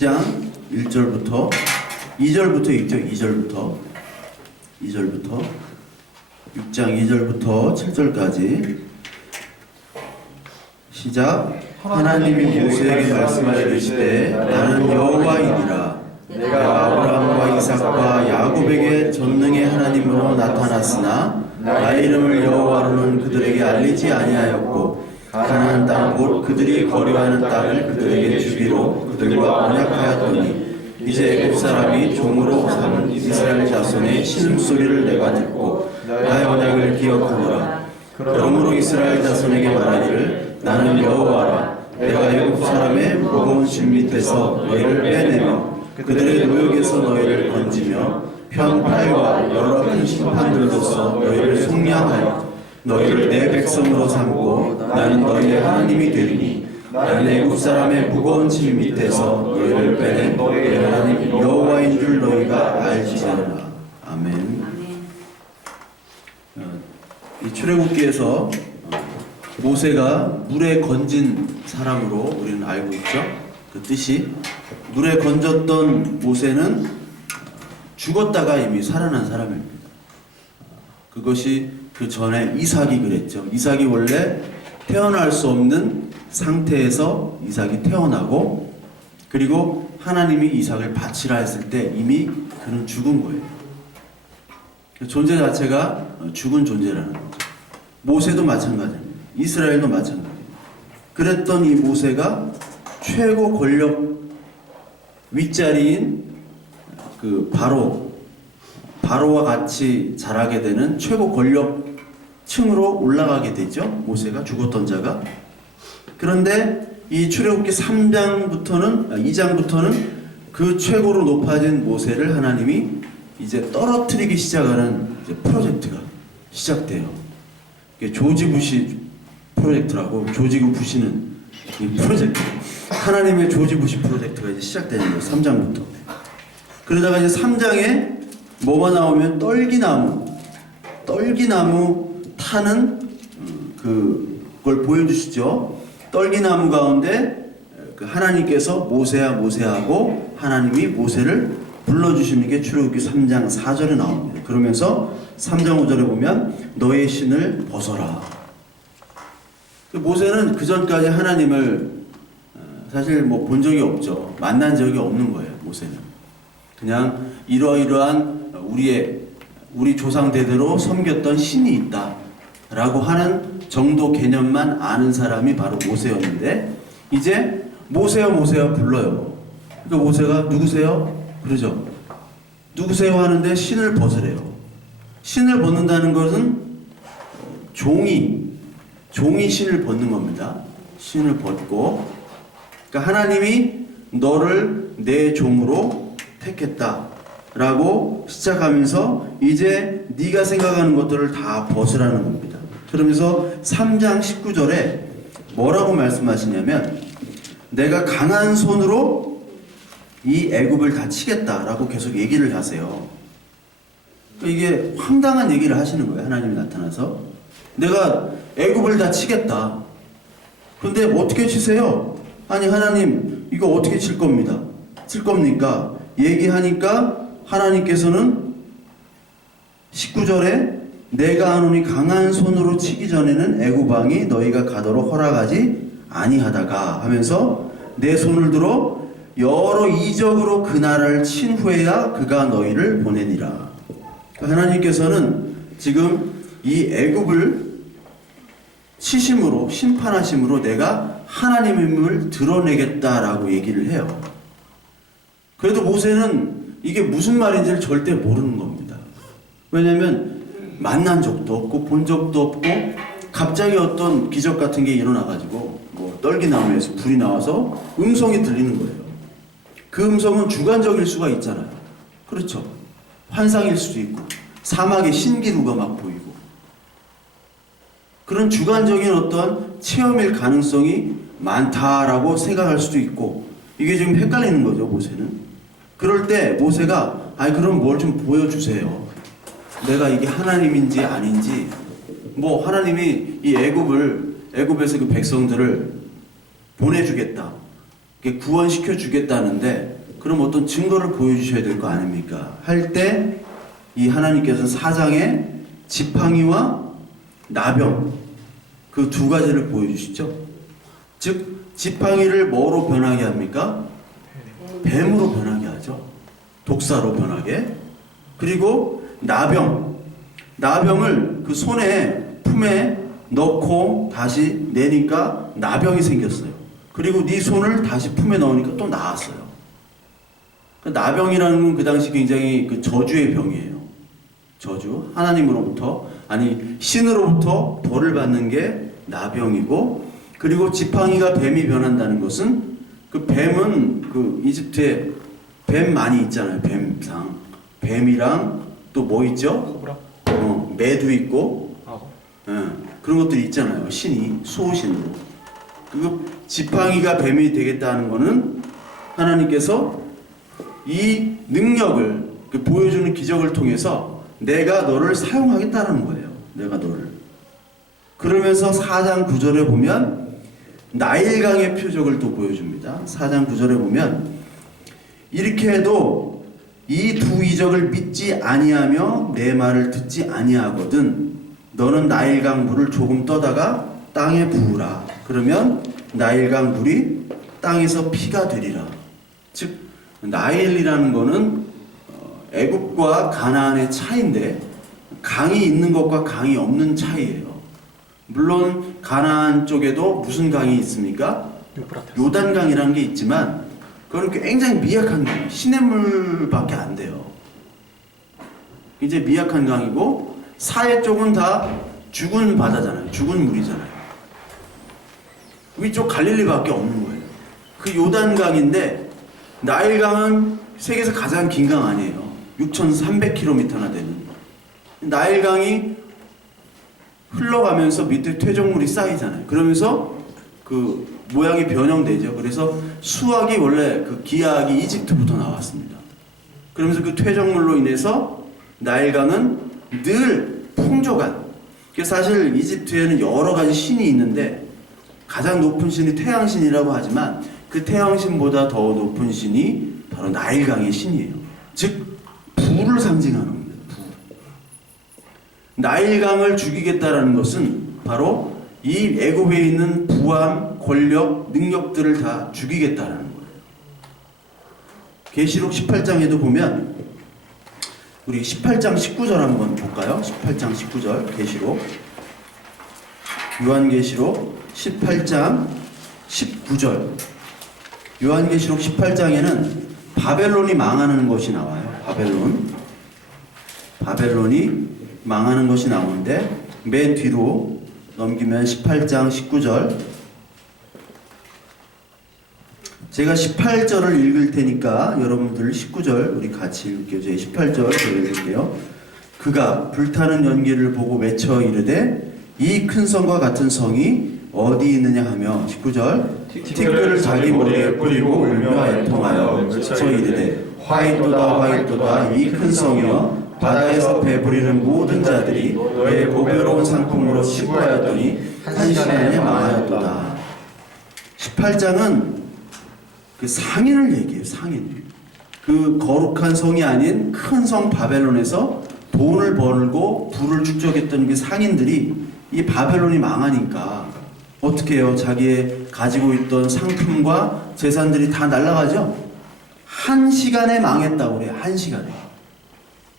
장 1절부터 2절부터 읽죠. 2절부터 6장 2절부터 7절까지 시작. 하나님이 모세에게 말씀하여 이르시되 나는 여호와이니라. 내가 아브라함과 이삭과 야곱에게 전능의 하나님으로 나타났으나 나의 이름을 여호와로는 그들에게 알리지 아니하였고 가나안 땅 곧 그들이 거류하는 땅을 그들에게 주기로 그들과 언약하였더니 이제 애굽 사람이 종으로 삼은 이스라엘 자손의 신음소리를 내가 듣고 나의 언약을 기억하노라. 그러므로 이스라엘 자손에게 말하기를 나는 여호와라. 내가 애굽 사람의 무거운 짐 밑에서 너희를 빼내며 그들의 노역에서 너희를 건지며 편팔과 여러 큰 심판들로서 너희를 속량하여 너희를 내 백성으로 삼고 나는 너희의 하나님이 되리니 나는 애굽 사람의 무거운 짐 밑에서 너희를 빼낸 너희의 하나님 여호와인 줄 너희가 알지니라. 아멘. 이 출애굽기에서 모세가 물에 건진 사람으로 우리는 알고 있죠. 그 뜻이 물에 건졌던 모세는 죽었다가 이미 살아난 사람입니다. 그것이 그 전에 이삭이 그랬죠. 이삭이 원래 태어날 수 없는 상태에서 이삭이 태어나고 그리고 하나님이 이삭을 바치라 했을 때 이미 그는 죽은 거예요. 존재 자체가 죽은 존재라는 거죠. 모세도 마찬가지입니다. 이스라엘도 마찬가지입니다. 그랬던 이 모세가 최고 권력 윗자리인 그 바로와 같이 자라게 되는 최고 권력층으로 올라가게 되죠. 모세가 죽었던 자가. 그런데 이 출애굽기 2장부터는 그 최고로 높아진 모세를 하나님이 이제 떨어뜨리기 시작하는 이제 프로젝트가 시작돼요. 조지 부시 프로젝트라고 조지고 부시는 이 프로젝트. 하나님의 조지 부시 프로젝트가 이제 시작되는 거예요. 3장부터. 그러다가 이제 3장에 뭐가 나오면 떨기나무 타는 그걸 보여주시죠. 떨기나무 가운데 그 하나님께서 모세하고 하나님이 모세를 불러주시는 게 출애굽기 3장 4절에 나옵니다. 그러면서 3장 5절에 보면 너의 신을 벗어라. 모세는 그 전까지 하나님을 사실 뭐 본 적이 없죠. 만난 적이 없는 거예요. 모세는 그냥 이러이러한 우리 조상 대대로 섬겼던 신이 있다라고 하는 정도 개념만 아는 사람이 바로 모세였는데 이제 모세야 불러요. 그러니까 모세가 누구세요? 그러죠. 누구세요 하는데 신을 벗으래요. 신을 벗는다는 것은 종이 신을 벗는 겁니다. 신을 벗고 그러니까 하나님이 너를 내 종으로 택했다라고 시작하면서 이제 네가 생각하는 것들을 다 벗으라는 겁니다. 그러면서 3장 19절에 뭐라고 말씀하시냐면 내가 강한 손으로 이 애굽을 다 치겠다라고 계속 얘기를 하세요. 이게 황당한 얘기를 하시는 거예요. 하나님이 나타나서 내가 애굽을 다 치겠다. 그런데 어떻게 치세요? 아니 하나님 이거 어떻게 칠 겁니까? 얘기하니까 하나님께서는 19절에 내가 하노니 강한 손으로 치기 전에는 애굽 왕이 너희가 가도록 허락하지 아니하다가 하면서 내 손을 들어 여러 이적으로 그 나라를 친 후에야 그가 너희를 보내니라. 하나님께서는 지금 이 애굽을 치심으로 심판하심으로 내가 하나님임을 드러내겠다라고 얘기를 해요. 그래도 모세는 이게 무슨 말인지를 절대 모르는 겁니다. 왜냐하면 만난 적도 없고 본 적도 없고 갑자기 어떤 기적 같은 게 일어나가지고 뭐 떨기나무에서 불이 나와서 음성이 들리는 거예요. 그 음성은 주관적일 수가 있잖아요. 그렇죠. 환상일 수도 있고 사막의 신기루가 막 보이고 그런 주관적인 어떤 체험일 가능성이 많다라고 생각할 수도 있고 이게 지금 헷갈리는 거죠. 모세는. 그럴 때 모세가 그럼 뭘 좀 보여주세요. 내가 이게 하나님인지 아닌지 뭐 하나님이 이 애굽에서 그 백성들을 보내주겠다 구원시켜 주겠다는데 그럼 어떤 증거를 보여주셔야 될 거 아닙니까? 할 때 이 하나님께서 4장에 지팡이와 나병 그 두 가지를 보여주시죠. 즉 지팡이를 뭐로 변하게 합니까? 뱀으로 변하게 하죠. 독사로 변하게. 그리고 나병을 그 손에 품에 넣고 다시 내니까 나병이 생겼어요. 그리고 네 손을 다시 품에 넣으니까 또 나았어요. 나병이라는 건 그 당시 굉장히 그 저주의 병이에요. 저주. 하나님으로부터, 아니 신으로부터 벌을 받는 게 나병이고, 그리고 지팡이가 뱀이 변한다는 것은 그 뱀은 그 이집트에 뱀 많이 있잖아요. 뱀상. 뱀이랑 또 뭐 있죠? 코브라? 매도 있고, 그런 것들이 있잖아요. 신이 수호신으로. 그 지팡이가 뱀이 되겠다는 것은 하나님께서 이 능력을 보여주는 기적을 통해서 내가 너를 사용하겠다는 거예요. 내가 너를. 그러면서 4장 9절에 보면 나일강의 표적을 또 보여줍니다. 4장 9절에 보면 이렇게 해도 이 두 이적을 믿지 아니하며 내 말을 듣지 아니하거든 너는 나일강 물을 조금 떠다가 땅에 부으라. 그러면 나일강 물이 땅에서 피가 되리라. 즉 나일이라는 거는 애굽과 가나안의 차이인데 강이 있는 것과 강이 없는 차이예요. 물론 가나안 쪽에도 무슨 강이 있습니까? 요단강이라는 게 있지만 그건 굉장히 미약한 강, 시냇물밖에 안 돼요. 이제 미약한 강이고 사해 쪽은 다 죽은 바다잖아요. 죽은 물이잖아요. 위쪽 갈릴리밖에 없는 거예요. 그 요단강인데 나일강은 세계에서 가장 긴 강 아니에요. 6,300km나 되는. 나일강이 흘러가면서 밑에 퇴적물이 쌓이잖아요. 그러면서 그 모양이 변형되죠. 그래서 수학이 원래 그 기하학이 이집트부터 나왔습니다. 그러면서 그 퇴적물로 인해서 나일강은 늘 풍족한. 사실 이집트에는 여러 가지 신이 있는데 가장 높은 신이 태양신이라고 하지만 그 태양신보다 더 높은 신이 바로 나일강의 신이에요. 즉 부를 상징하는 겁니다. 부. 나일강을 죽이겠다라는 것은 바로 이 애굽에 있는 부함, 권력, 능력들을 다 죽이겠다라는 거예요. 계시록 18장에도 보면 우리 18장 19절 한번 볼까요? 18장 19절 계시록 요한계시록 18장 19절 요한계시록 18장에는 바벨론이 망하는 것이 나와요. 바벨론이 망하는 것이 나오는데 맨 뒤로 넘기면 18장 19절 제가 18절을 읽을 테니까 여러분들 19절 우리 같이 읽을게요. 제 18절 제가 읽을게요. 그가 불타는 연기를 보고 외쳐 이르되 이 큰 성과 같은 성이 어디 있느냐 하며 19절 티끌을 자기 머리에 뿌리고 울며 애통하여 외쳐 이르되 화이토다 이 큰 성이여 바다에서 배부리는 모든 자들이 너의 보배로운 상품으로 시구하였더니 한 시간에 망하였도다. 18장은 그 상인을 얘기해요. 상인. 그 거룩한 성이 아닌 큰 성 바벨론에서 돈을 벌고 부를 축적했던 그 상인들이 이 바벨론이 망하니까 어떻게 해요? 자기의 가지고 있던 상품과 재산들이 다 날아가죠? 한 시간에 망했다고 그래요. 한 시간에.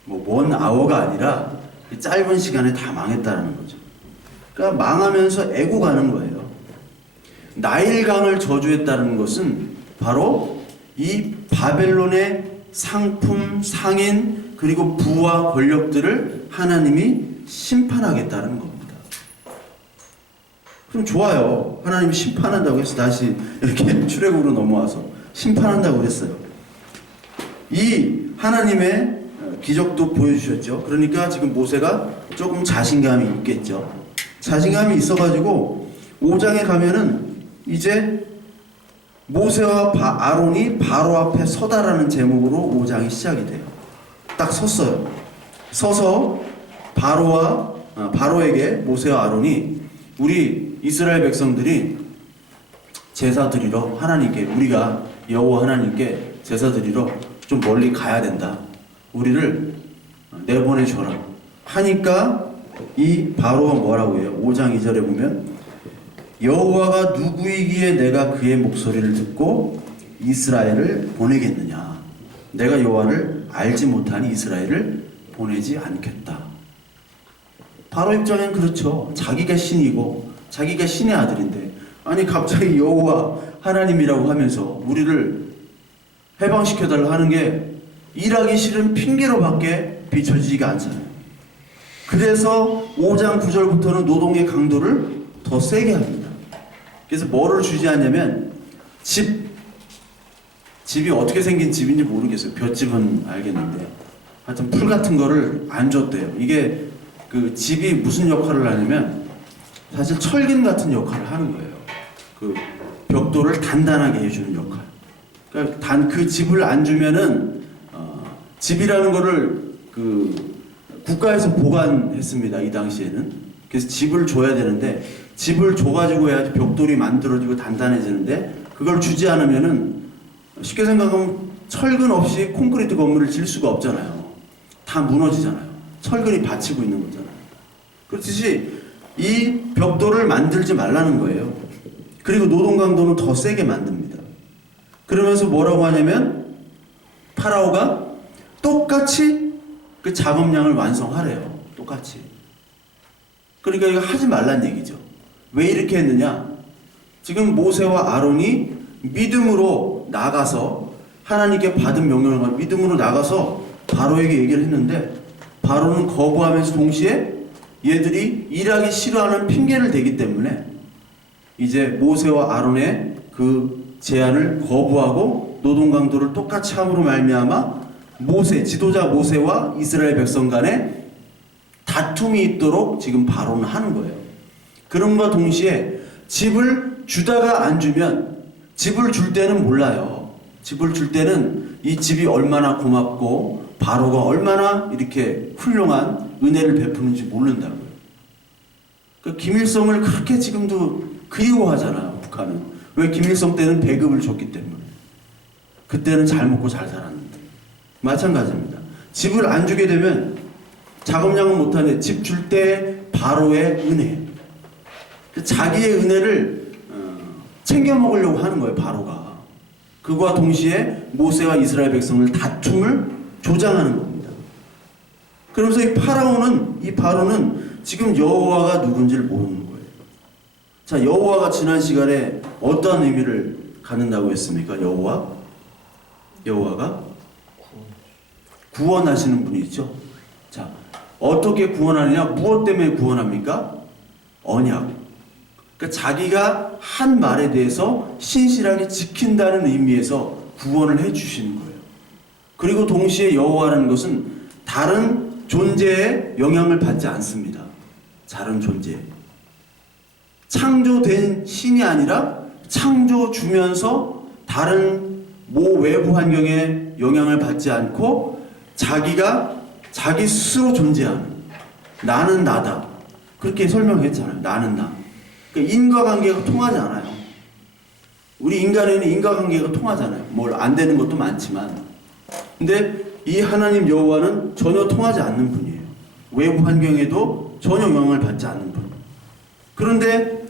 원 아워가 아니라 짧은 시간에 다 망했다는 거죠. 그러니까 망하면서 애고가는 거예요. 나일강을 저주했다는 것은 바로 이 바벨론의 상품, 상인, 그리고 부와 권력들을 하나님이 심판하겠다는 겁니다. 그럼 좋아요. 하나님이 심판한다고 해서 다시 이렇게 출애굽으로 넘어와서 심판한다고 그랬어요. 이 하나님의 기적도 보여주셨죠. 그러니까 지금 모세가 조금 자신감이 있겠죠. 자신감이 있어가지고 5장에 가면은 이제 모세와 아론이 바로 앞에 서다라는 제목으로 5장이 시작이 돼요. 딱 섰어요. 서서 바로에게 모세와 아론이 우리 이스라엘 백성들이 제사 드리러 하나님께, 우리가 여호와 하나님께 제사 드리러 좀 멀리 가야 된다. 우리를 내보내줘라 하니까 이 바로가 뭐라고 해요? 5장 2절에 보면 여호와가 누구이기에 내가 그의 목소리를 듣고 이스라엘을 보내겠느냐. 내가 여호와를 알지 못하니 이스라엘을 보내지 않겠다. 바로 입장엔 그렇죠. 자기가 신이고 자기가 신의 아들인데, 아니 갑자기 여호와 하나님이라고 하면서 우리를 해방시켜달라 하는 게 일하기 싫은 핑계로밖에 비춰지지가 않잖아요. 그래서 5장 9절부터는 노동의 강도를 더 세게 합니다. 그래서 뭐를 주지하냐면 집이 어떻게 생긴 집인지 모르겠어요. 볏집은 알겠는데 하여튼 풀 같은 거를 안 줬대요. 이게 그 집이 무슨 역할을 하냐면 사실 철근 같은 역할을 하는 거예요. 그 벽돌을 단단하게 해주는 역할. 그러니까 그 집을 안 주면은 집이라는 거를 그 국가에서 보관했습니다. 이 당시에는. 그래서 집을 줘야 되는데 집을 줘가지고 해야지 벽돌이 만들어지고 단단해지는데, 그걸 주지 않으면은 쉽게 생각하면 철근 없이 콘크리트 건물을 지을 수가 없잖아요. 다 무너지잖아요. 철근이 받치고 있는 거잖아요. 그렇듯이 이 벽돌을 만들지 말라는 거예요. 그리고 노동 강도는 더 세게 만듭니다. 그러면서 뭐라고 하냐면 파라오가 똑같이 그 작업량을 완성하래요. 똑같이. 그러니까 이거 하지 말란 얘기죠. 왜 이렇게 했느냐? 지금 모세와 아론이 믿음으로 나가서 하나님께 받은 명령을 믿음으로 나가서 바로에게 얘기를 했는데, 바로는 거부하면서 동시에 얘들이 일하기 싫어하는 핑계를 대기 때문에 이제 모세와 아론의 그 제안을 거부하고 노동 강도를 똑같이 함으로 말미암아 지도자 모세와 이스라엘 백성 간에 다툼이 있도록 지금 바로는 하는 거예요. 그럼과 동시에 집을 주다가 안 주면, 집을 줄 때는 몰라요. 집을 줄 때는 이 집이 얼마나 고맙고 바로가 얼마나 이렇게 훌륭한 은혜를 베푸는지 모른다고요. 그러니까 김일성을 그렇게 지금도 그리워하잖아요. 북한은. 왜? 김일성 때는 배급을 줬기 때문에. 그때는 잘 먹고 잘 살았는데. 마찬가지입니다. 집을 안 주게 되면 작업량은 못하는데 집 줄 때 바로의 은혜, 자기의 은혜를 챙겨 먹으려고 하는 거예요. 바로가. 그와 동시에 모세와 이스라엘 백성을 다툼을 조장하는 겁니다. 그러면서 이 바로는 지금 여호와가 누군지를 모르는 거예요. 자, 여호와가 지난 시간에 어떠한 의미를 갖는다고 했습니까? 여호와가 구원하시는 분이죠. 자, 어떻게 구원하느냐? 무엇 때문에 구원합니까? 언약. 그러니까 자기가 한 말에 대해서 신실하게 지킨다는 의미에서 구원을 해주시는 거예요. 그리고 동시에 여호와라는 것은 다른 존재의 영향을 받지 않습니다. 다른 존재. 창조된 신이 아니라 창조주면서 다른 외부 환경에 영향을 받지 않고 자기 스스로 존재하는, 나는 나다. 그렇게 설명했잖아요. 나는 나. 그러니까 인과관계가 통하지 않아요. 우리 인간에는 인과관계가 통하잖아요. 뭘 안 되는 것도 많지만. 근데 이 하나님 여호와는 전혀 통하지 않는 분이에요. 외부 환경에도 전혀 영향을 받지 않는 분. 그런데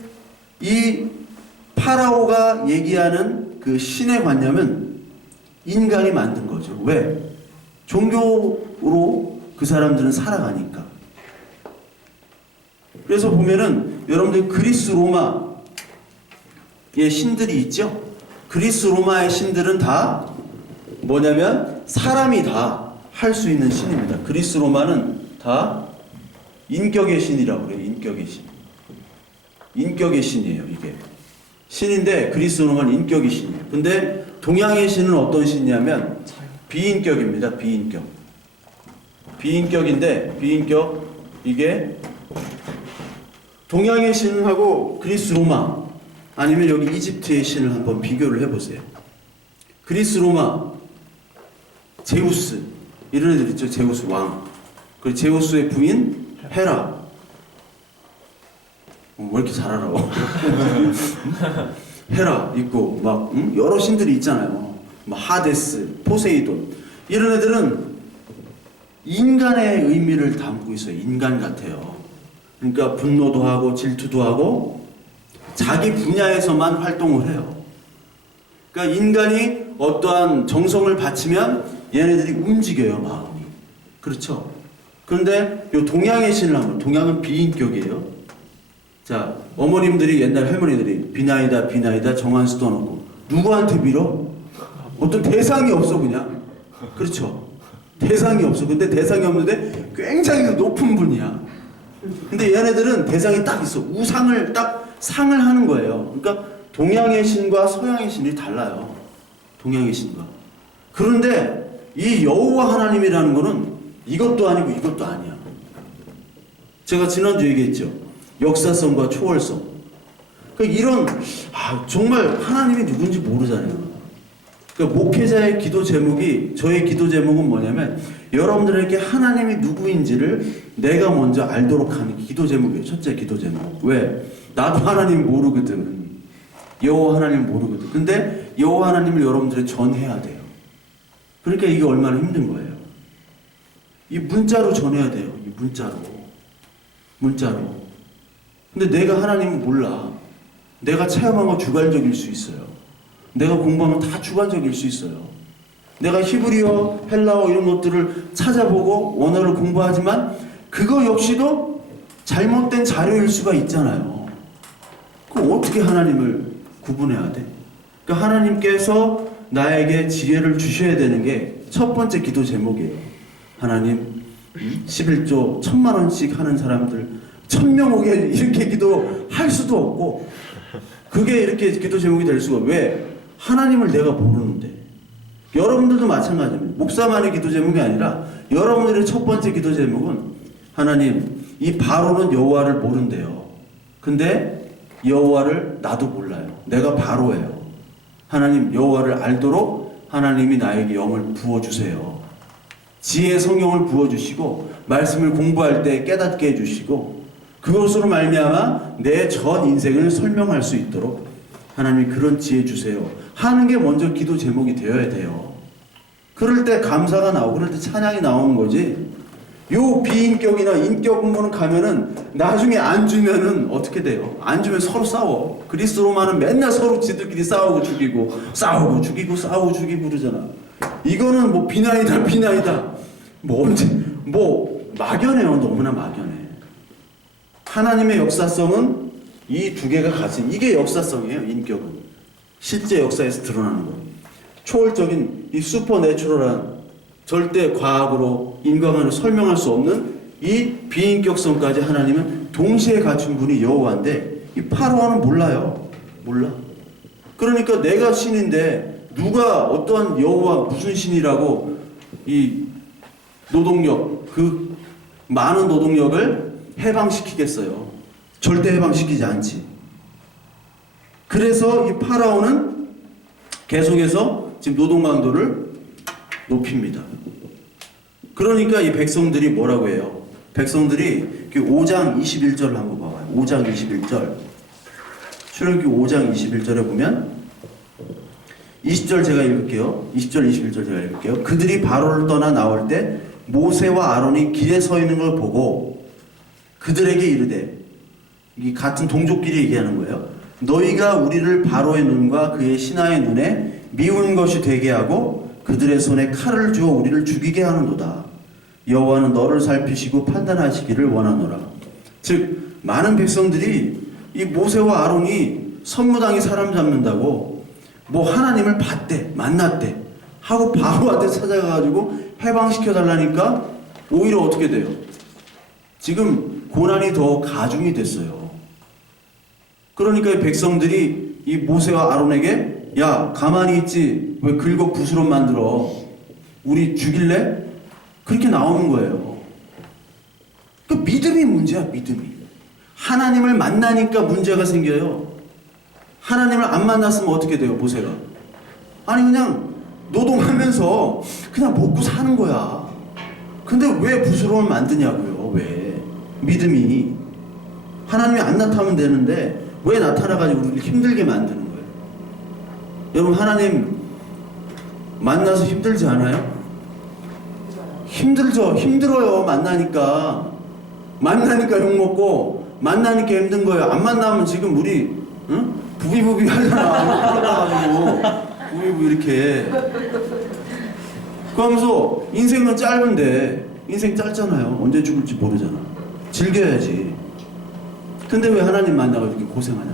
이 파라오가 얘기하는 그 신의 관념은 인간이 만든 거죠. 왜? 종교로 그 사람들은 살아가니까. 그래서 보면은 여러분들 그리스 로마의 신들이 있죠? 그리스 로마의 신들은 다 뭐냐면 사람이 다 할 수 있는 신입니다. 그리스 로마는 다 인격의 신이라고 그래요. 인격의 신. 인격의 신이에요, 이게. 신인데 그리스 로마는 인격의 신이에요. 근데 동양의 신은 어떤 신이냐면 비인격입니다. 비인격인데 이게 동양의 신하고 그리스 로마 아니면 여기 이집트의 신을 한번 비교를 해보세요. 그리스 로마 제우스 이런 애들 있죠. 제우스 왕. 그리고 제우스의 부인 헤라. 왜 이렇게 잘 알아? 헤라 있고 막 여러 신들이 있잖아요. 뭐 하데스, 포세이돈 이런 애들은 인간의 의미를 담고 있어요. 인간 같아요. 그러니까 분노도 하고 질투도 하고 자기 분야에서만 활동을 해요. 그러니까 인간이 어떠한 정성을 바치면 얘네들이 움직여요, 마음이. 그렇죠? 그런데 요 동양의 신을 한번, 동양은 비인격이에요. 자, 어머님들이, 옛날 할머니들이 비나이다 비나이다 정한수 떠놓고 누구한테 빌어? 어떤 대상이 없어 그냥. 그렇죠? 대상이 없어. 근데 대상이 없는데 굉장히 높은 분이야. 근데 얘네들은 대상이 딱 있어. 우상을 딱 상을 하는 거예요. 그러니까 동양의 신과 서양의 신이 달라요. 동양의 신과. 그런데 이 여호와 하나님이라는 거는 이것도 아니고 이것도 아니야. 제가 지난주 얘기했죠. 역사성과 초월성. 그러니까 이런 정말 하나님이 누군지 모르잖아요. 그러니까 목회자의 기도 제목이, 저의 기도 제목은 뭐냐면 여러분들에게 하나님이 누구인지를 내가 먼저 알도록 하는 기도 제목이에요. 첫째 기도 제목. 왜? 나도 하나님 모르거든. 여호와 하나님 모르거든. 근데 여호와 하나님을 여러분들이 전해야 돼요. 그러니까 이게 얼마나 힘든 거예요. 이 문자로 전해야 돼요. 이 문자로. 근데 내가 하나님을 몰라. 내가 체험한 건 주관적일 수 있어요. 내가 공부하면 다 주관적일 수 있어요. 내가 히브리어, 헬라어 이런 것들을 찾아보고 원어를 공부하지만 그거 역시도 잘못된 자료일 수가 있잖아요. 그럼 어떻게 하나님을 구분해야 돼? 그러니까 하나님께서 나에게 지혜를 주셔야 되는 게 첫 번째 기도 제목이에요. 하나님, 11조 1,000만 원씩 하는 사람들 1,000명 오게 이렇게 기도할 수도 없고 그게 이렇게 기도 제목이 될 수가. 왜? 하나님을 내가 모르는데. 여러분들도 마찬가지입니다. 목사만의 기도 제목이 아니라 여러분들의 첫 번째 기도 제목은 하나님, 이 바로는 여호와를 모른대요. 근데 여호와를 나도 몰라요. 내가 바로예요. 하나님, 여호와를 알도록 하나님이 나에게 영을 부어주세요. 지혜 성령을 부어주시고 말씀을 공부할 때 깨닫게 해주시고 그것으로 말미암아 내 전 인생을 설명할 수 있도록 하나님 그런 지혜 주세요 하는 게 먼저 기도 제목이 되어야 돼요. 그럴 때 감사가 나오고 그럴 때 찬양이 나오는 거지. 요 비인격이나 인격 공부는 가면은 나중에 안 주면은 어떻게 돼요? 안 주면 서로 싸워. 그리스 로마는 맨날 서로 지들끼리 싸우고 죽이고 싸우고 죽이고 싸우고 죽이고 그러잖아. 이거는 뭐 비나이다 뭐 언제 뭐 막연해요. 너무나 막연해. 하나님의 역사성은 이 두 개가 같은, 이게 역사성이에요. 인격은 실제 역사에서 드러나는 거. 초월적인 이 슈퍼내추럴한 절대 과학으로 인간으로 설명할 수 없는 이 비인격성까지 하나님은 동시에 갖춘 분이 여호와인데 이 파로와는 몰라요. 몰라. 그러니까 내가 신인데 누가 어떠한 여호와 무슨 신이라고 이 노동력, 그 많은 노동력을 해방시키겠어요. 절대 해방시키지 않지. 그래서 이 파라오는 계속해서 지금 노동 강도를 높입니다. 그러니까 이 백성들이 뭐라고 해요? 백성들이 5장 21절을 한번 봐봐요. 5장 21절. 출애굽기 5장 21절에 보면 20절 제가 읽을게요. 20절 21절 제가 읽을게요. 그들이 바로를 떠나 나올 때 모세와 아론이 길에 서 있는 걸 보고 그들에게 이르되, 이 같은 동족끼리 얘기하는 거예요. 너희가 우리를 바로의 눈과 그의 신하의 눈에 미운 것이 되게 하고 그들의 손에 칼을 주어 우리를 죽이게 하는도다. 여호와는 너를 살피시고 판단하시기를 원하노라. 즉 많은 백성들이 이 모세와 아론이 선무당이 사람 잡는다고 뭐 하나님을 봤대, 만났대 하고 바로한테 찾아가가지고 해방시켜 달라니까 오히려 어떻게 돼요? 지금 고난이 더 가중이 됐어요. 그러니까 이 백성들이 이 모세와 아론에게 야 가만히 있지 왜 긁어 부스럼 만들어, 우리 죽일래? 그렇게 나오는 거예요. 그 믿음이 문제야. 믿음이. 하나님을 만나니까 문제가 생겨요. 하나님을 안 만났으면 어떻게 돼요? 모세가 아니 그냥 노동하면서 그냥 먹고 사는 거야. 근데 왜 부스럼을 만드냐고요. 왜? 믿음이. 하나님이 안 나타나면 되는데 왜 나타나가지고 우리를 힘들게 만드는 거예요? 여러분, 하나님 만나서 힘들지 않아요? 힘들죠. 힘들어요. 만나니까 욕먹고, 만나니까 힘든 거예요. 안 만나면 지금 우리 응? 부비부비 하잖아. 부비부비 이렇게. 그러면서 인생은 짧은데, 인생 짧잖아요. 언제 죽을지 모르잖아. 즐겨야지. 근데 왜 하나님 만나고 이렇게 고생하냐?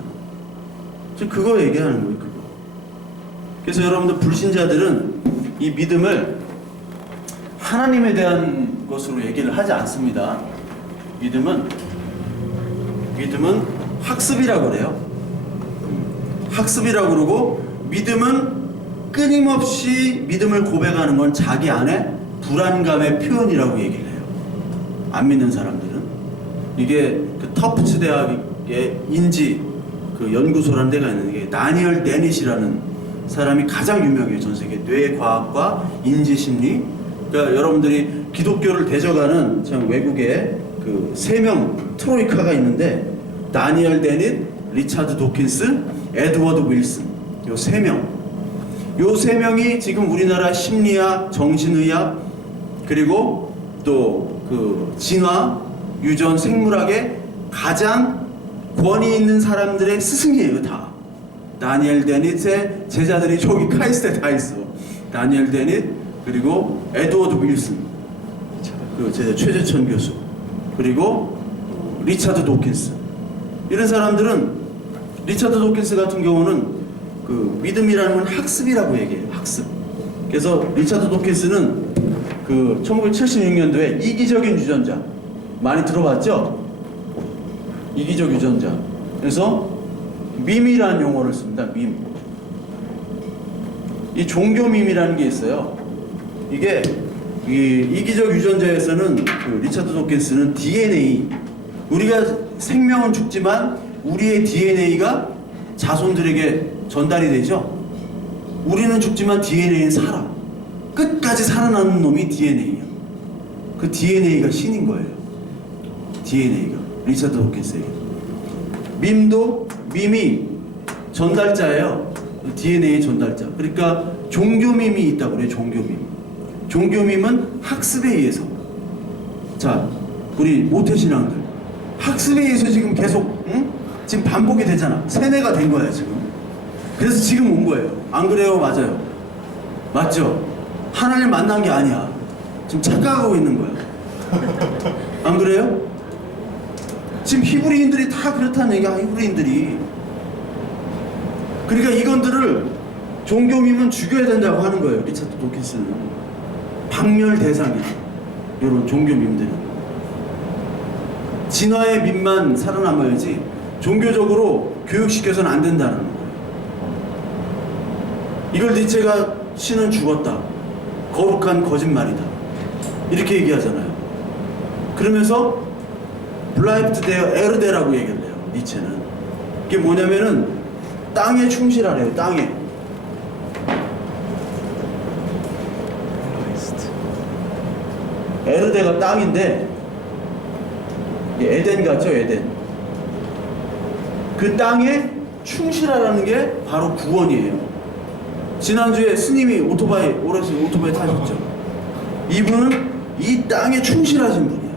지금 그거 얘기하는 거예요. 그거. 그래서 여러분들, 불신자들은 이 믿음을 하나님에 대한 것으로 얘기를 하지 않습니다. 믿음은 학습이라고 그래요. 학습이라고 그러고, 믿음은 끊임없이 믿음을 고백하는 건 자기 안에 불안감의 표현이라고 얘기를 해요. 안 믿는 사람들은. 이게 그 터프츠 대학의 인지 그 연구소라는 데가 있는데, 이게 다니엘 데닛이라는 사람이 가장 유명해요. 전 세계 뇌과학과 인지심리. 그러니까 여러분들이 기독교를 대적하는 참 외국에 그 3명 트로이카가 있는데, 다니엘 데닛, 리차드 도킨스, 에드워드 윌슨, 요 3명. 요 3명이 지금 우리나라 심리학, 정신의학, 그리고 또 그 진화, 유전, 생물학의 가장 권위 있는 사람들의 스승이에요, 다. 다니엘 데닛의 제자들이 저기 카이스트에 다 있어. 다니엘 데닛, 그리고 에드워드 윌슨, 그 제자 최재천 교수, 그리고 리차드 도킨스. 이런 사람들은, 리차드 도킨스 같은 경우는 그 믿음이라는 건 학습이라고 얘기해요. 학습. 그래서 리차드 도킨스는 그 1976년도에 이기적인 유전자, 많이 들어봤죠? 이기적 유전자. 그래서 밈이라는 용어를 씁니다. 밈. 이 종교 밈이라는 게 있어요. 이게 이 이기적 유전자에서는 그 리차드 도킨스는 DNA, 우리가 생명은 죽지만 우리의 DNA가 자손들에게 전달이 되죠. 우리는 죽지만 DNA는 살아. 끝까지 살아남는 놈이 DNA야. 그 DNA가 신인 거예요. DNA가 리차드 도킨스에게. 밈이 전달자예요. DNA 전달자. 그러니까 종교밈이 있다고 그래요. 종교밈. 종교밈은 학습에 의해서. 자, 우리 모태신앙들 학습에 의해서 지금 계속 지금 반복이 되잖아. 세뇌가 된 거야 지금. 그래서 지금 온 거예요. 안 그래요? 맞아요. 맞죠? 하나님 만난 게 아니야. 지금 착각하고 있는 거야. 안 그래요? 지금 히브리인들이 다 그렇다는 얘기야. 히브리인들이. 그러니까 이건들을 종교밈은 죽여야 된다고 하는 거예요. 리차드 도킨스는. 박멸 대상이야. 이런 종교밈들은. 진화의 밈만 살아남아야지 종교적으로 교육시켜서는 안 된다는 거예요. 이걸 니체가 신은 죽었다. 거룩한 거짓말이다. 이렇게 얘기하잖아요. 그러면서 블라이프트 데어 에르데라고 얘기를 해요. 니체는. 이게 뭐냐면은 땅에 충실하래요. 땅에. 에르데가 땅인데 에덴 같죠? 에덴. 그 땅에 충실하라는 게 바로 구원이에요. 지난주에 스님이 오토바이 타셨죠? 이분은 이 땅에 충실하신 분이에요.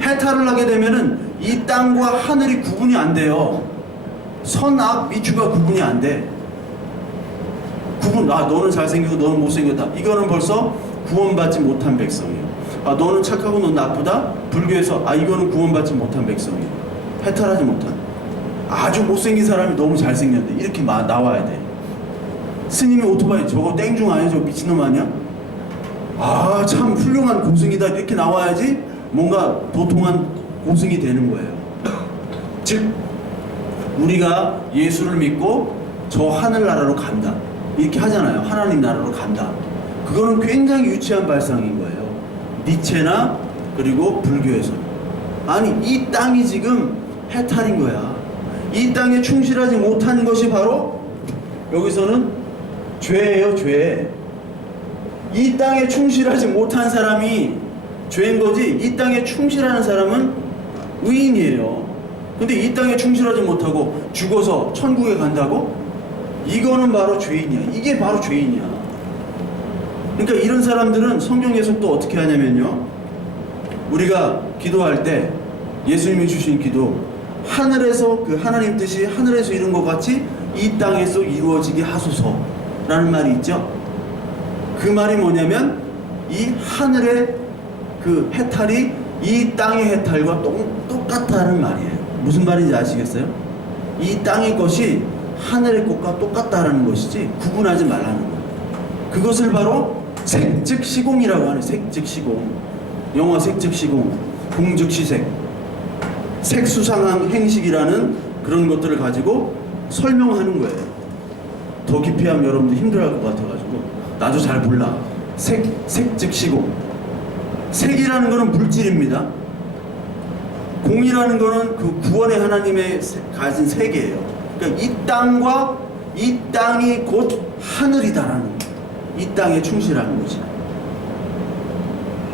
해탈을 하게 되면은 이 땅과 하늘이 구분이 안 돼요. 선, 악, 미추가 구분이 안 돼. 너는 잘생기고 너는 못생겼다. 이거는 벌써 구원받지 못한 백성이에요. 너는 착하고 넌 나쁘다? 불교에서 이거는 구원받지 못한 백성이에요. 해탈하지 못한. 아주 못생긴 사람이 너무 잘생겼는데 이렇게 나와야 돼. 스님이 오토바이 저거 땡중 아니야? 저거 미친놈 아니야? 참 훌륭한 고승이다 이렇게 나와야지 뭔가 도통한 고승이 되는 거예요. 즉 우리가 예수를 믿고 저 하늘나라로 간다 이렇게 하잖아요. 하나님 나라로 간다. 그거는 굉장히 유치한 발상인 거예요. 니체나 그리고 불교에서. 아니 이 땅이 지금 해탈인 거야. 이 땅에 충실하지 못한 것이 바로 여기서는 죄예요. 죄. 이 땅에 충실하지 못한 사람이 죄인 거지, 이 땅에 충실하는 사람은 의인이에요. 근데 이 땅에 충실하지 못하고 죽어서 천국에 간다고? 이거는 바로 죄인이야. 이게 바로 죄인이야. 그러니까 이런 사람들은 성경에서 또 어떻게 하냐면요, 우리가 기도할 때 예수님이 주신 기도, 하늘에서 그 하나님 뜻이 하늘에서 이룬 것 같이 이 땅에서 이루어지게 하소서라는 말이 있죠. 그 말이 뭐냐면 이 하늘의 그 해탈이 이 땅의 해탈과 똑같다는 말이에요. 무슨 말인지 아시겠어요? 이 땅의 것이 하늘의 것과 똑같다라는 것이지 구분하지 말라는 거예요. 그것을 바로 색즉시공이라고 하는, 색즉시공. 영어 색즉시공, 공즉시색, 색수상한 행식이라는 그런 것들을 가지고 설명하는 거예요. 더 깊이 하면 여러분들 힘들어할 것 같아가지고 나도 잘 몰라. 색즉시공. 색이라는 것은 물질입니다. 공이라는 것은 그 구원의 하나님의 가진 세계예요. 그러니까 이 땅과 이 땅이 곧 하늘이다라는 거예요. 이 땅에 충실하는 거지.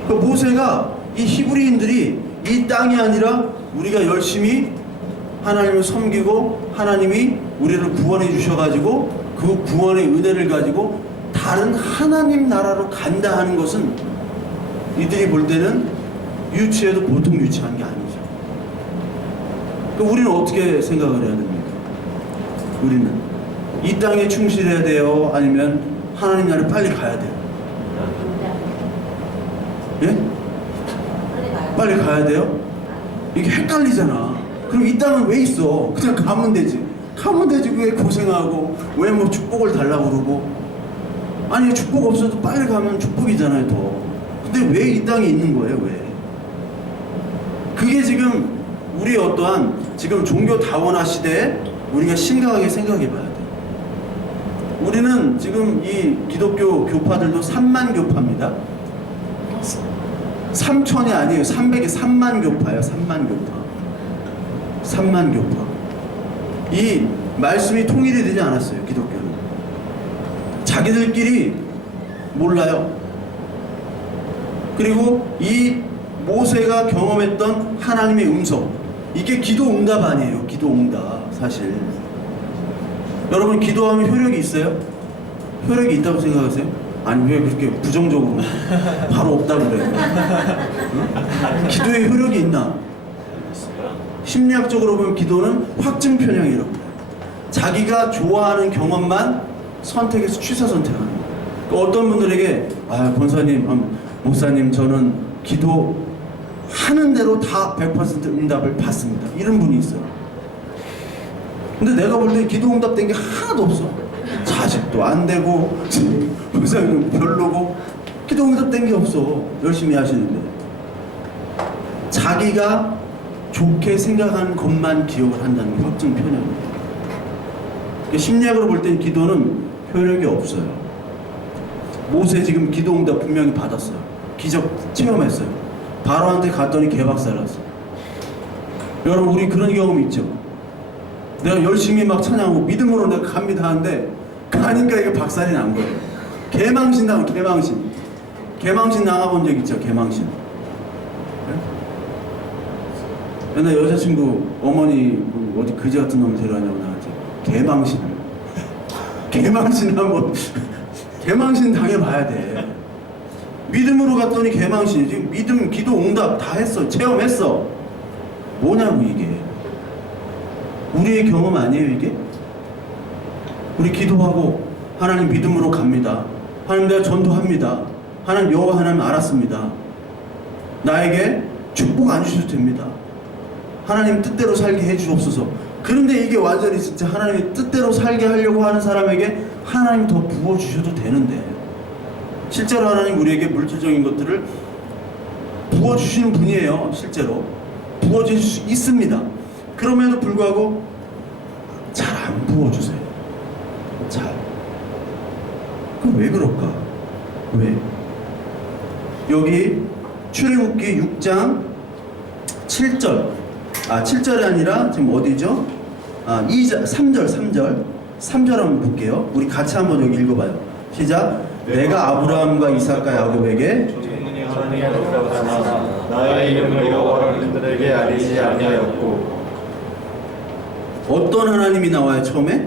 그 모세가 이 히브리인들이 이 땅이 아니라 우리가 열심히 하나님을 섬기고 하나님이 우리를 구원해 주셔가지고 그 구원의 은혜를 가지고 다른 하나님 나라로 간다 하는 것은 이들이 볼 때는 유치해도 보통 유치한 게 아니죠. 그러니까 우리는 어떻게 생각을 해야 됩니까? 우리는 이 땅에 충실해야 돼요? 아니면 하나님 나라에 빨리 가야 돼요? 예? 빨리 가야 돼요? 이게 헷갈리잖아. 그럼 이 땅은 왜 있어? 그냥 가면 되지. 가면 되지. 왜 고생하고 왜 뭐 축복을 달라고 그러고. 아니 축복 없어도 빨리 가면 축복이잖아요 더. 근데 왜 이 땅에 있는 거예요? 왜? 그게 지금 우리 어떠한 지금 종교 다원화 시대에 우리가 심각하게 생각해 봐야 돼. 우리는 지금 이 기독교 교파들도 3만 교파입니다. 3천이 아니에요. 300에 3만 교파예요. 3만 교파. 3만 교파. 이 말씀이 통일이 되지 않았어요. 기독교는. 자기들끼리 몰라요. 그리고 이 모세가 경험했던 하나님의 음성, 이게 기도 응답 아니에요. 기도 응답. 사실 여러분 기도하면 효력이 있어요? 효력이 있다고 생각하세요? 아니 왜 그렇게 부정적으로 바로 없다고 그래요? 응? 기도에 효력이 있나? 심리학적으로 보면 기도는 확증 편향이라고 해요. 자기가 좋아하는 경험만 선택해서 취사 선택하는 거예요. 그러니까 어떤 분들에게 권사님, 목사님 저는 기도하는 대로 다 100% 응답을 받습니다. 이런 분이 있어요. 근데 내가 볼 때 기도 응답된 게 하나도 없어. 자식도 안 되고 목사님 별로고 기도 응답된 게 없어. 열심히 하시는데 자기가 좋게 생각하는 것만 기억을 한다는 게 확증 편향이에요. 그러니까 심리학으로 볼 땐 기도는 효력이 없어요. 모세 지금 기도 응답 분명히 받았어요. 기적 체험했어요. 바로한테 갔더니 개박살났어. 여러분 우리 그런 경험 있죠? 내가 열심히 막 찬양하고 믿음으로 내가 갑니다 하는데 가니까 이게 박살이 난 거예요. 개망신 당한 개망신. 개망신 나가본 적 있죠? 개망신. 네? 옛날 여자친구 어머니 어디 그지 같은 놈을 데려가냐고 나한테 개망신을. 개망신 한번 개망신 당해봐야 돼. 믿음으로 갔더니 개망신이지. 믿음, 기도, 응답 다 했어. 체험했어. 뭐냐고 이게. 우리의 경험 아니에요 이게? 우리 기도하고 하나님 믿음으로 갑니다. 하나님 내가 전도합니다. 하나님 여호와 하나님 알았습니다. 나에게 축복 안 주셔도 됩니다. 하나님 뜻대로 살게 해주옵소서. 그런데 이게 완전히 진짜 하나님이 뜻대로 살게 하려고 하는 사람에게 하나님 더 부어주셔도 되는데 실제로 하나님 우리에게 물질적인 것들을 부어주시는 분이에요. 실제로 부어주실 수 있습니다. 그럼에도 불구하고 잘 안 부어주세요. 잘. 그럼 왜 그럴까? 왜? 여기 출애굽기 6장 7절 7절이 아니라 지금 어디죠? 3절 한번 볼게요. 우리 같이 한번 여기 읽어봐요. 시작. 내가 아브라함과 이삭과 야곱에게 나의 이름을 여호와를 그들에게 알리지 아니하였고. 어떤 하나님이 나와요 처음에?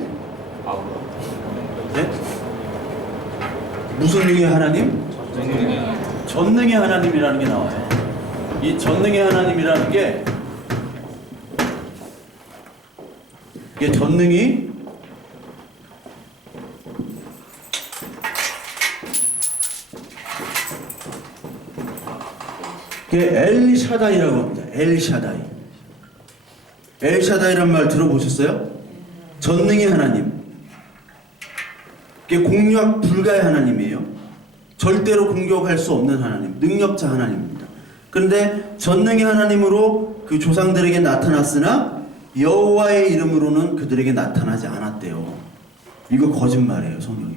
네? 무슨 능의 하나님? 전능의 하나님이라는 게 나와요. 이 전능의 하나님이라는 게 이게 전능이 이게 엘샤다이라고 합니다. 엘샤다이. 엘샤다이란 말 들어보셨어요? 전능의 하나님. 이게 공략 불가의 하나님이에요. 절대로 공격할 수 없는 하나님, 능력자 하나님입니다. 그런데 전능의 하나님으로 그 조상들에게 나타났으나 여호와의 이름으로는 그들에게 나타나지 않았대요. 이거 거짓말이에요, 성경이.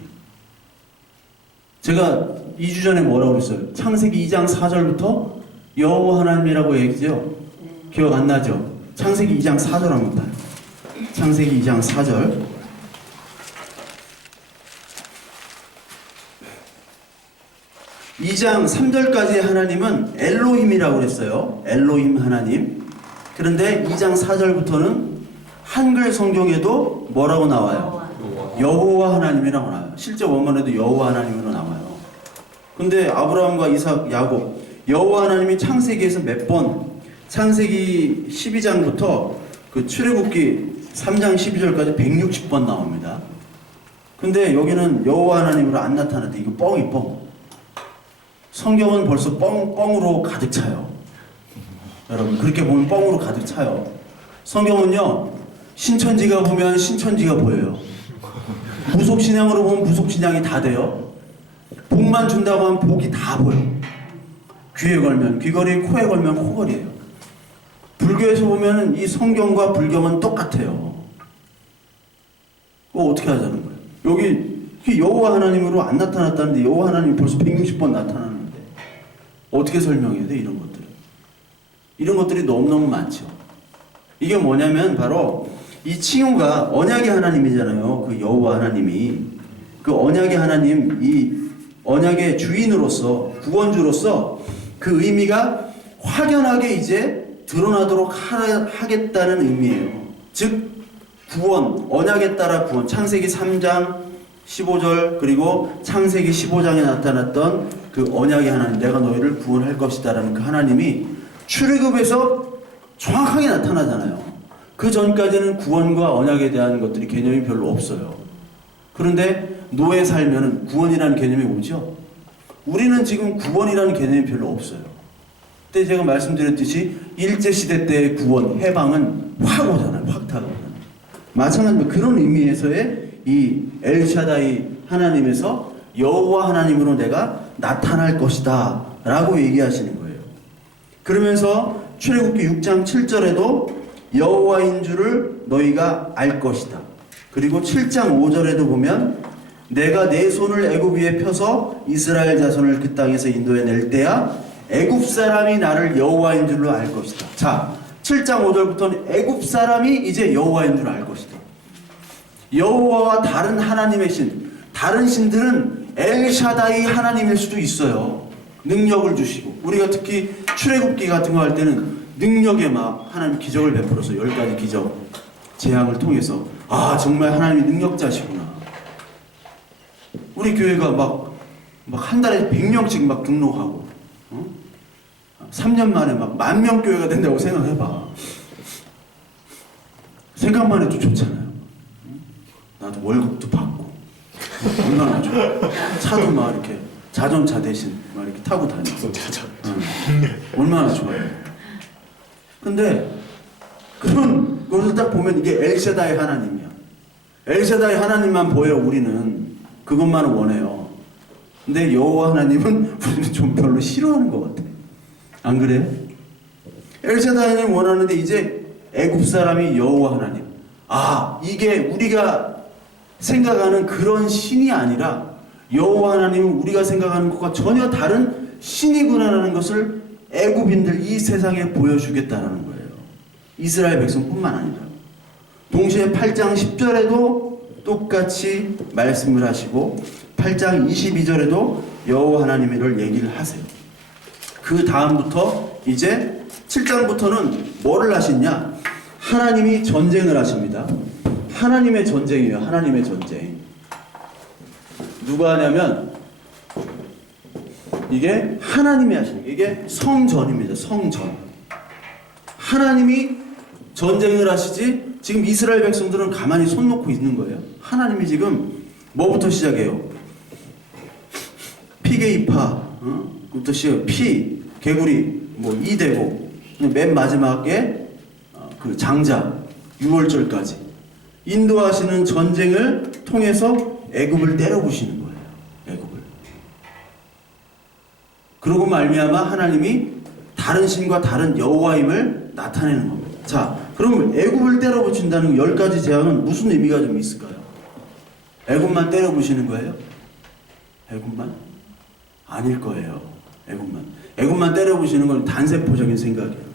제가 2주 전에 뭐라고 그랬어요? 창세기 2장 4절부터 여호와 하나님이라고 얘기죠? 기억 안 나죠? 창세기 2장 4절 한번 봐요. 창세기 2장 4절. 이 장 3절까지의 하나님은 엘로힘이라고 그랬어요. 엘로힘 하나님. 그런데 2장 4절부터는 한글 성경에도 뭐라고 나와요? 여호와 하나님이라고 나와요. 실제 원문에도 여호와 하나님으로 나와요. 근데 아브라함과 이삭, 야곱, 여호와 하나님이 창세기에서 몇 번, 창세기 12장부터 그 출애굽기 3장 12절까지 160번 나옵니다. 근데 여기는 여호와 하나님으로 안 나타났대. 이거 뻥이 뻥. 성경은 벌써 뻥으로 가득 차요. 여러분 그렇게 보면 뻥으로 가득 차요. 성경은요 신천지가 보면 신천지가 보여요. 무속신앙으로 보면 무속신앙이 다 돼요. 복만 준다고 하면 복이 다 보여. 귀에 걸면 귀걸이, 코에 걸면 코걸이에요. 불교에서 보면 이 성경과 불경은 똑같아요. 그거 어떻게 하자는 거예요? 여기 여호와 하나님으로 안 나타났다는데 여호와 하나님이 벌써 160번 나타나는데 어떻게 설명해야 돼? 이런 것들은. 이런 것들이 너무너무 많죠. 이게 뭐냐면 바로 이 칭호가 언약의 하나님이잖아요. 그 여호와 하나님이. 그 언약의 하나님, 이 언약의 주인으로서, 구원주로서 그 의미가 확연하게 이제 드러나도록 하겠다는 의미예요. 즉 구원, 언약에 따라 구원. 창세기 3장 15절 그리고 창세기 15장에 나타났던 그 언약의 하나님, 내가 너희를 구원할 것이다 라는 그 하나님이 출애굽에서 정확하게 나타나잖아요. 그 전까지는 구원과 언약에 대한 것들이 개념이 별로 없어요. 그런데 노예 살면은 구원이라는 개념이 오죠. 우리는 지금 구원이라는 개념이 별로 없어요. 그때 제가 말씀드렸듯이 일제시대 때의 구원, 해방은 확 오잖아요. 확 다가오잖아요. 마찬가지로 그런 의미에서의 이 엘샤다이 하나님에서 여호와 하나님으로 내가 나타날 것이다 라고 얘기하시는 거예요. 그러면서 출애굽기 6장 7절에도 여호와인 줄을 너희가 알 것이다. 그리고 7장 5절에도 보면 내가 내 손을 애굽 위에 펴서 이스라엘 자손을 그 땅에서 인도해 낼 때야 애굽 사람이 나를 여호와인 줄로 알 것이다. 자, 7장 5절부터는 애굽 사람이 이제 여호와인 줄 알 것이다. 여호와와 다른 하나님의 신, 다른 신들은 엘샤다이 하나님일 수도 있어요. 능력을 주시고 우리가 특히 출애굽기 같은 거 할 때는 능력에 막 하나님 기적을 베풀어서 10가지 기적 재앙을 통해서 아 정말 하나님이 능력자시구나. 우리 교회가 막 한 달에 100명씩 막 등록하고 3년 만에 막 10,000명 교회가 된다고 생각해봐. 생각만 해도 좋잖아요. 나도 월급도 받고 얼마나 좋아. 차도 막 이렇게 자전차 대신 막 이렇게 타고 다니고 얼마나 좋아요. 근데 그런 것을 딱 보면 이게 엘샤다이 하나님이야. 엘샤다이 하나님만 보여. 우리는 그것만 원해요. 근데 여호와 하나님은 우리는 좀 별로 싫어하는 것 같아. 안 그래요? 엘샤다이는 원하는데 이제 애굽 사람이 여호와 하나님. 아, 이게 우리가 생각하는 그런 신이 아니라 여호와 하나님은 우리가 생각하는 것과 전혀 다른 신이구나라는 것을 애굽인들 이 세상에 보여주겠다는 거예요. 이스라엘 백성뿐만 아니라. 동시에 8장 10절에도 똑같이 말씀을 하시고 8장 22절에도 여호와 하나님을 얘기를 하세요. 그 다음부터 이제 7장부터는 뭐를 하시냐? 하나님이 전쟁을 하십니다. 하나님의 전쟁이에요. 하나님의 전쟁. 누가 하냐면 이게 하나님이 하시는 거예요. 이게 성전입니다. 성전. 하나님이 전쟁을 하시지 지금 이스라엘 백성들은 가만히 손 놓고 있는 거예요. 하나님이 지금 뭐부터 시작해요? 피게이파, 부터 시작. 피, 개구리, 뭐 이대고 맨 마지막에 그 장자 6월절까지 인도하시는 전쟁을 통해서 애굽을 때려부시는 거예요. 애굽을. 그러고 말미암아 하나님이 다른 신과 다른 여호와임을 나타내는 겁니다. 자, 그럼 애굽을 때려부신다는 10가지 재앙은 무슨 의미가 좀 있을까요? 애굽만 때려부시는 거예요? 애굽만? 아닐 거예요. 애굽만 때려부시는 건 단세포적인 생각이에요.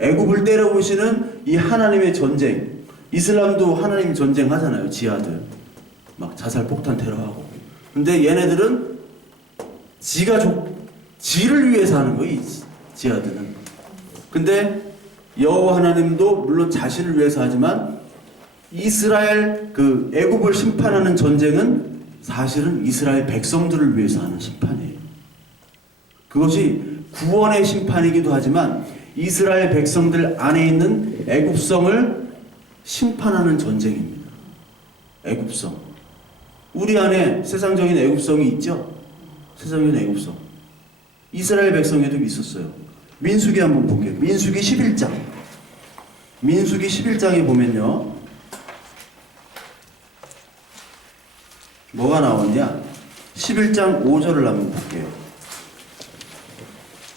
애굽을 때려부시는 이 하나님의 전쟁. 이슬람도 하나님 전쟁 하잖아요. 지하들 막 자살 폭탄 테러하고. 근데 얘네들은 지를 위해서 하는 거예요. 이 지하들은. 근데 여호와 하나님도 물론 자신을 위해서 하지만 이스라엘 그 애굽을 심판하는 전쟁은 사실은 이스라엘 백성들을 위해서 하는 심판이에요. 그것이 구원의 심판이기도 하지만 이스라엘 백성들 안에 있는 애굽성을 심판하는 전쟁입니다. 애굽성. 우리 안에 세상적인 애굽성이 있죠? 세상적인 애굽성. 이스라엘 백성에도 있었어요. 민수기 한번 볼게요. 민수기 11장. 민수기 11장에 보면요. 뭐가 나오냐? 11장 5절을 한번 볼게요.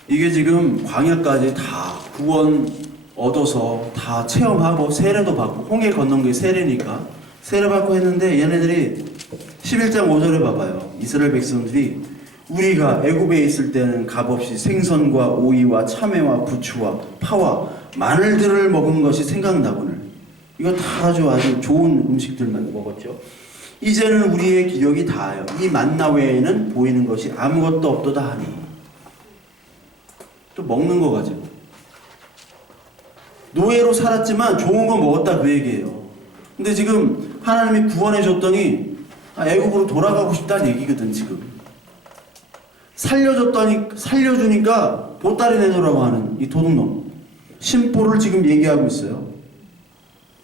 이게 지금 광야까지 다 구원 얻어서 다 체험하고 세례도 받고 홍해 건넌 게 세례니까 세례 받고 했는데 얘네들이 11장 5절에 봐봐요. 이스라엘 백성들이 우리가 애굽에 있을 때는 값없이 생선과 오이와 참외와 부추와 파와 마늘들을 먹은 것이 생각나거늘. 이거 다 아주 좋은 음식들만 먹었죠. 이제는 우리의 기력이 다하여 이 만나 외에는 보이는 것이 아무것도 없도다 하니. 또 먹는 거 가지고 노예로 살았지만 좋은 거 먹었다 그 얘기예요. 근데 지금 하나님이 구원해 줬더니 애굽으로 돌아가고 싶다는 얘기거든. 지금 살려주니까 보따리 내놓으라고 하는 이 도둑놈 심보를 지금 얘기하고 있어요.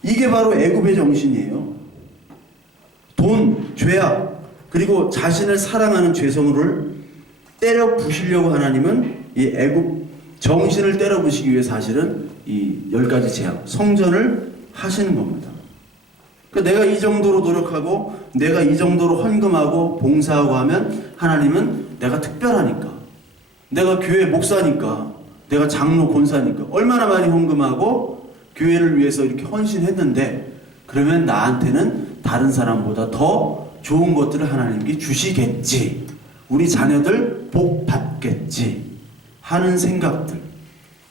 이게 바로 애굽의 정신이에요. 돈, 죄악, 그리고 자신을 사랑하는 죄성을 때려 부시려고 하나님은 이 애굽 정신을 때려 부시기 위해 사실은 이 10가지 재앙, 성전을 하시는 겁니다. 그러니까 내가 이 정도로 노력하고 내가 이 정도로 헌금하고 봉사하고 하면 하나님은 내가 특별하니까, 내가 교회 목사니까, 내가 장로 권사니까 얼마나 많이 헌금하고 교회를 위해서 이렇게 헌신했는데 그러면 나한테는 다른 사람보다 더 좋은 것들을 하나님께 주시겠지, 우리 자녀들 복 받겠지 하는 생각들,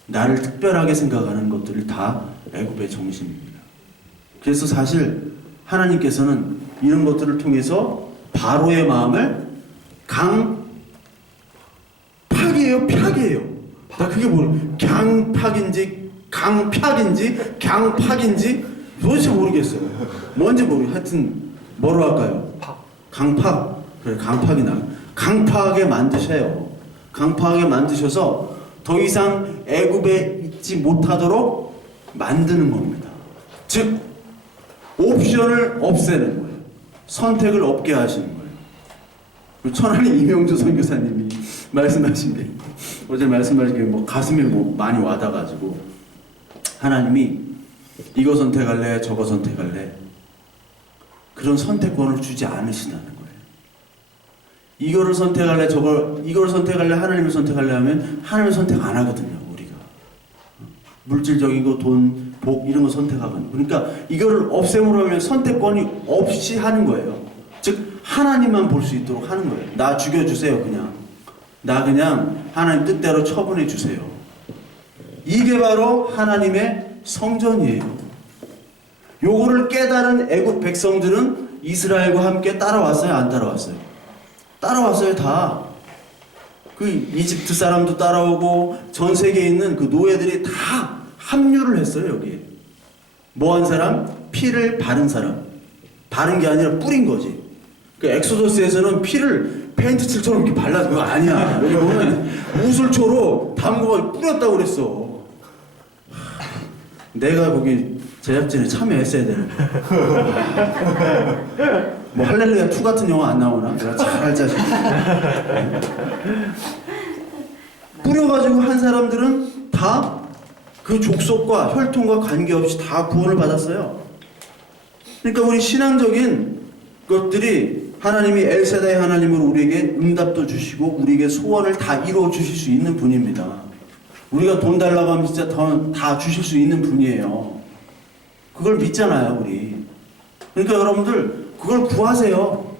나를 특별하게 생각하는 것들을 다 애굽의 정신입니다. 그래서 사실 하나님께서는 이런 것들을 통해서 바로의 마음을 팍이에요? 나 그게 강팍인지 강팍인지 도대체 모르겠어요. 뭔지 모르겠어요. 하여튼 뭐로 할까요? 강팍. 그래, 강팍이 나. 강팍하게 만드셔요. 강팍하게 만드셔서 더 이상 애굽에 있지 못하도록 만드는 겁니다. 즉 옵션을 없애는 거예요. 선택을 없게 하시는 거예요. 천안의 이명주 선교사님이 말씀하신 게, 어제 말씀하신 게 뭐 가슴에 뭐 많이 와닿아가지고, 하나님이 이거 선택할래 저거 선택할래 그런 선택권을 주지 않으시다는 거예요. 이거를 선택할래 이걸 선택할래 하나님을 선택할래 하면 하나님을 선택 안 하거든요. 우리가 물질적인 거, 돈, 복 이런 거 선택하거든요. 그러니까 이거를 없애므로 하면 선택권이 없이 하는 거예요. 즉 하나님만 볼 수 있도록 하는 거예요. 나 죽여주세요. 나 그냥 하나님 뜻대로 처분해 주세요. 이게 바로 하나님의 성전이에요. 요거를 깨달은 애굽 백성들은 이스라엘과 함께 따라왔어요? 안 따라왔어요? 따라왔어요. 다. 그 이집트 사람도 따라오고 전 세계에 있는 그 노예들이 다 합류를 했어요. 여기에 뭐 한 사람? 피를 바른 사람. 바른 게 아니라 뿌린 거지. 그 엑소더스에서는 피를 페인트 칠처럼 이렇게 발라서 그거 아니야. 여기 보면 우술초로 담궈 뿌렸다고 그랬어. 내가 거기 제작진에 참여했어야 되는데. 뭐 할렐루야 2 같은 영화 안 나오나? 내가 잘할 자신. 뿌려가지고 한 사람들은 다 그 족속과 혈통과 관계없이 다 구원을 받았어요. 그러니까 우리 신앙적인 것들이 하나님이 엘사다의 하나님으로 우리에게 응답도 주시고 우리에게 소원을 다 이루어 주실 수 있는 분입니다. 우리가 돈 달라고 하면 진짜 다 주실 수 있는 분이에요. 그걸 믿잖아요, 우리. 그러니까 여러분들 그걸 구하세요.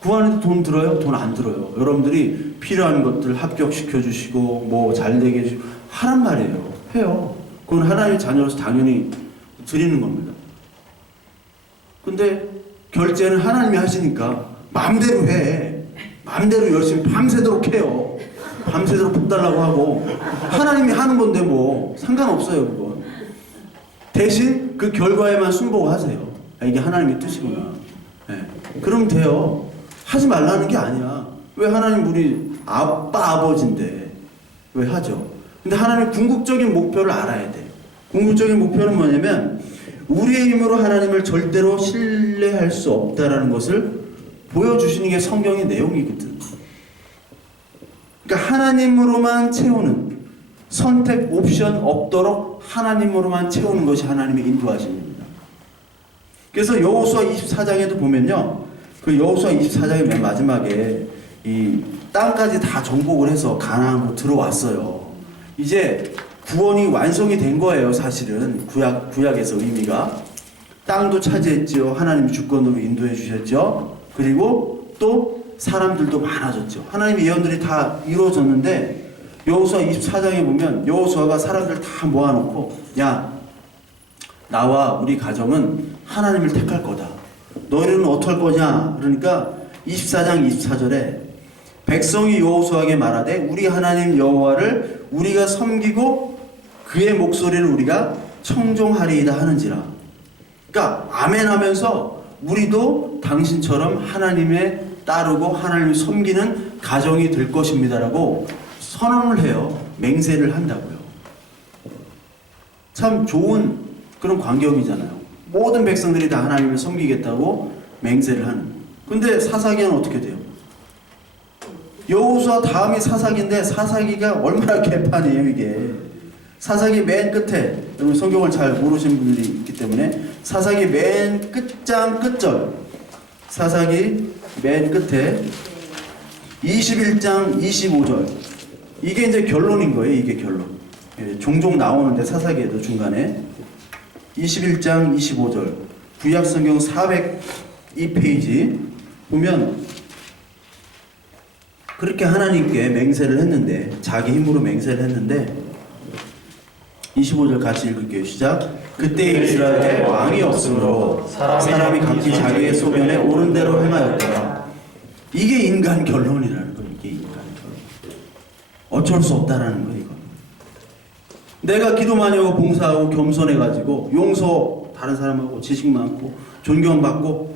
구하는데 돈 들어요? 돈 안 들어요. 여러분들이 필요한 것들 합격시켜 주시고 뭐 잘되게 해주시고 하란 말이에요. 해요. 그건 하나님의 자녀로서 당연히 드리는 겁니다. 근데 결제는 하나님이 하시니까 마음대로 해. 마음대로 열심히 밤새도록 해요. 밤새도록 복 달라고 하고 하나님이 하는 건데 뭐 상관없어요. 그건 대신 그 결과에만 순복하세요. 아, 이게 하나님의 뜻이구나. 네. 그러면 돼요. 하지 말라는 게 아니야. 왜 하나님 우리 아빠 아버지인데 왜 하죠? 근데 하나님 궁극적인 목표를 알아야 돼. 궁극적인 목표는 뭐냐면 우리의 힘으로 하나님을 절대로 신뢰할 수 없다라는 것을 보여주시는 게 성경의 내용이거든. 그러니까 하나님으로만 채우는, 선택 옵션 없도록 하나님으로만 채우는 것이 하나님의 인도하심입니다. 그래서 여호수아 24장에도 보면요, 그 여호수아 24장의 맨 마지막에 이 땅까지 다 정복을 해서 가나안으로 들어왔어요. 이제 구원이 완성이 된 거예요. 사실은 구약에서 의미가 땅도 차지했죠. 하나님이 주권으로 인도해 주셨죠. 그리고 또 사람들도 많아졌죠. 하나님의 예언들이 다 이루어졌는데 여호수아 24장에 보면 여호수아가 사람들 다 모아놓고 야, 나와 우리 가정은 하나님을 택할 거다. 너희는 어떡할 거냐? 그러니까 24장 24절에 백성이 여호수아에게 말하되 우리 하나님 여호와를 우리가 섬기고 그의 목소리를 우리가 청종하리이다 하는지라. 그러니까 아멘 하면서 우리도 당신처럼 하나님에 따르고 하나님을 섬기는 가정이 될 것입니다라고 선언을 해요. 맹세를 한다고요. 참 좋은 그런 광경이잖아요. 모든 백성들이 다 하나님을 섬기겠다고 맹세를 하는. 근데 사사기는 어떻게 돼요? 여호수아 다음이 사사기인데 사사기가 얼마나 개판이에요 이게. 사사기 맨 끝에, 여러분 성경을 잘 모르시는 분들이 있기 때문에 사사기 맨 끝장 끝절, 사사기 맨 끝에 21장 25절, 이게 이제 결론인 거예요. 이게 결론. 종종 나오는데 사사기에도 중간에 21장 25절 구약성경 402페이지 보면 그렇게 하나님께 맹세를 했는데, 자기 힘으로 맹세를 했는데 25절 같이 읽을게요. 시작. 그때 이스라엘에 왕이 없으므로 사람이 각기 자기의 소견에 옳은 대로 행하였더라. 이게 인간 결론이라는 거예요. 이게 인간 결론. 어쩔 수 없다라는 거예요. 이거. 내가 기도 많이 하고 봉사하고 겸손해가지고 용서 다른 사람하고 지식 많고 존경받고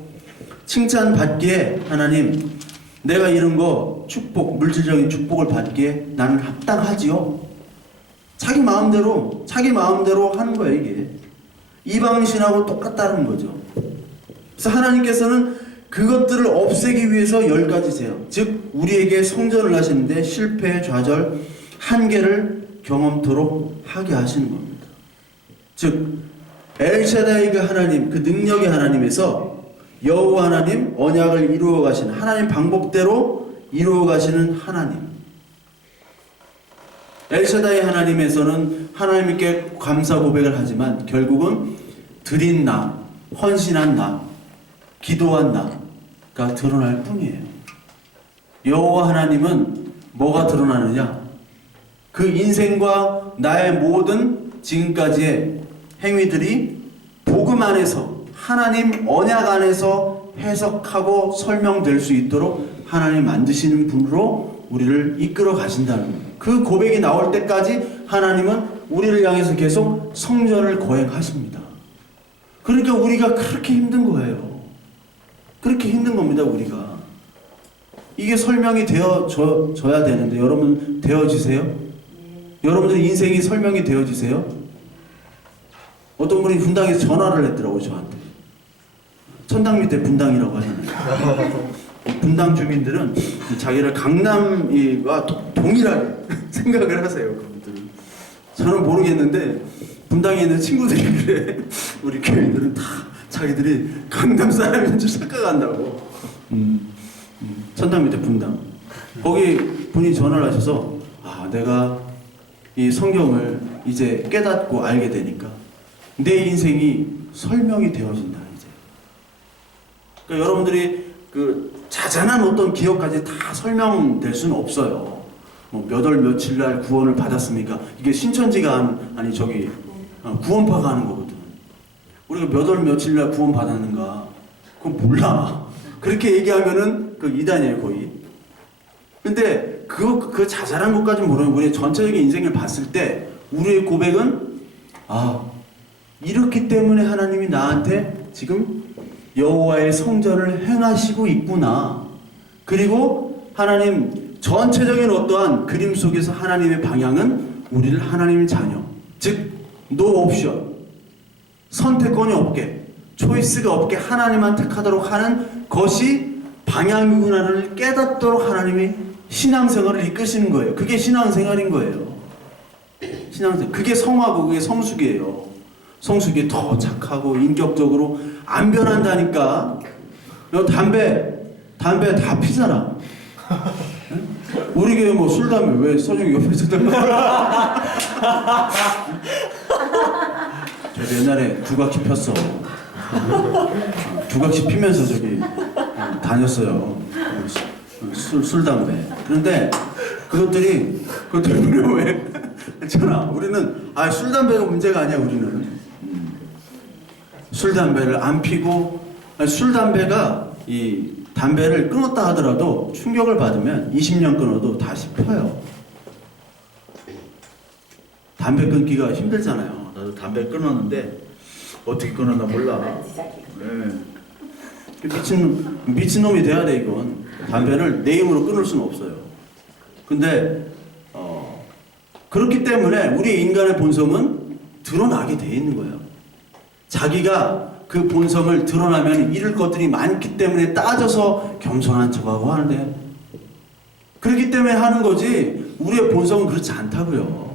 칭찬받기에 하나님 내가 이런 거 축복, 물질적인 축복을 받기에 나는 합당하지요. 자기 마음대로 하는 거예요. 이게 이방신하고 똑같다는 거죠. 그래서 하나님께서는 그것들을 없애기 위해서 10가지세요. 즉 우리에게 성전을 하시는데 실패, 좌절, 한계를 경험토록 하게 하시는 겁니다. 즉 엘샤다이가 하나님, 그 능력의 하나님에서 여호와 하나님, 언약을 이루어 가시는 하나님 방법대로 이루어 가시는 하나님. 엘샤다이 하나님에서는 하나님께 감사 고백을 하지만 결국은 드린 나, 헌신한 나, 기도한 나가 드러날 뿐이에요. 여호와 하나님은 뭐가 드러나느냐? 그 인생과 나의 모든 지금까지의 행위들이 복음 안에서, 하나님 언약 안에서 해석하고 설명될 수 있도록 하나님 만드시는 분으로 우리를 이끌어 가신다는 거예요. 그 고백이 나올 때까지 하나님은 우리를 향해서 계속 성전을 거행하십니다. 그러니까 우리가 그렇게 힘든 거예요. 그렇게 힘든 겁니다, 우리가. 이게 설명이 되어져야 되는데, 여러분 되어지세요? 여러분들 인생이 설명이 되어지세요? 어떤 분이 분당에서 전화를 했더라고요, 저한테. 천당 밑에 분당이라고 하잖아요. 분당 주민들은 자기를 강남과 동일하게 생각을 하세요, 그분들은. 저는 모르겠는데 분당에 있는 친구들이 그래. 우리 교인들은 다 자기들이 강남 사람인 줄 착각한다고. 천당 밑에 분당. 거기 분이 전화를 하셔서 내가 이 성경을 이제 깨닫고 알게 되니까 내 인생이 설명이 되어진다 이제. 그러니까 여러분들이 그 자잘한 어떤 기억까지 다 설명될 수는 없어요. 뭐 몇 월 며칠 날 구원을 받았습니까? 이게 신천지가 아니 저기 구원파가 하는 거거든. 우리가 몇 월 며칠 날 구원 받았는가? 그건 몰라. 그렇게 얘기하면은 그 이단이에요 거의. 근데 그 자잘한 것까지 모르면 우리의 전체적인 인생을 봤을 때 우리의 고백은 이렇기 때문에 하나님이 나한테 지금 여호와의 성전을 행하시고 있구나. 그리고 하나님 전체적인 어떠한 그림 속에서 하나님의 방향은 우리를 하나님의 자녀, 즉 노 옵션, 선택권이 없게, 초이스가 없게 하나님만 택하도록 하는 것이 방향이구나를 깨닫도록 하나님이 신앙생활을 이끄시는 거예요. 그게 신앙생활인 거예요. 신앙생활. 그게 성화고 그게 성숙이에요. 성숙이 더 착하고 인격적으로 안 변한다니까. 너 담배 다 피잖아. 우리 교회 뭐 술 담배 왜 서정이 옆에서 들어? 저도 옛날에 두각시 폈어. 두각시 피면서 저기 다녔어요. 술 담배. 그런데 그것들이 왜 괜찮아. 우리는 술 담배가 문제가 아니야. 우리는 술 담배를 안 피고 술 담배가 이 담배를 끊었다 하더라도 충격을 받으면 20년 끊어도 다시 펴요. 담배 끊기가 힘들잖아요. 나도 담배 끊었는데 어떻게 끊었나 몰라. 네. 미친놈이 돼야 돼 이건. 담배를 내 힘으로 끊을 수는 없어요. 근데 그렇기 때문에 우리 인간의 본성은 드러나게 돼 있는 거예요. 자기가 그 본성을 드러나면 잃을 것들이 많기 때문에 따져서 겸손한 척하고 하는데, 그렇기 때문에 하는 거지 우리의 본성은 그렇지 않다고요.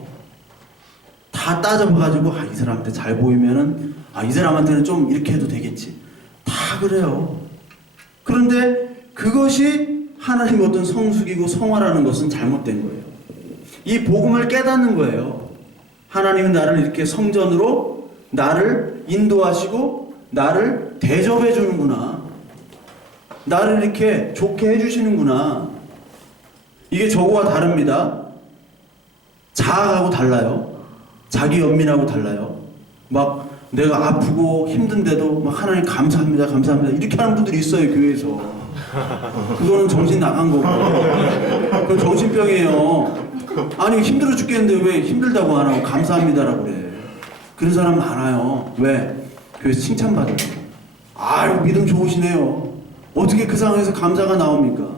다 따져봐가지고 이 사람한테 잘 보이면은 이 사람한테는 좀 이렇게 해도 되겠지. 다 그래요. 그런데 그것이 하나님의 어떤 성숙이고 성화라는 것은 잘못된 거예요. 이 복음을 깨닫는 거예요. 하나님은 나를 이렇게 성전으로 나를 인도하시고 나를 대접해 주는구나. 나를 이렇게 좋게 해주시는구나. 이게 저거와 다릅니다. 자아하고 달라요. 자기 연민하고 달라요. 막 내가 아프고 힘든데도 막 하나님 감사합니다 감사합니다 이렇게 하는 분들이 있어요 교회에서. 그거는 정신 나간 거고 그건 정신병이에요. 아니 힘들어 죽겠는데 왜 힘들다고 안 하고 감사합니다라고 그래. 그런 사람 많아요. 왜? 교회에서 칭찬받아요. 믿음 좋으시네요. 어떻게 그 상황에서 감사가 나옵니까?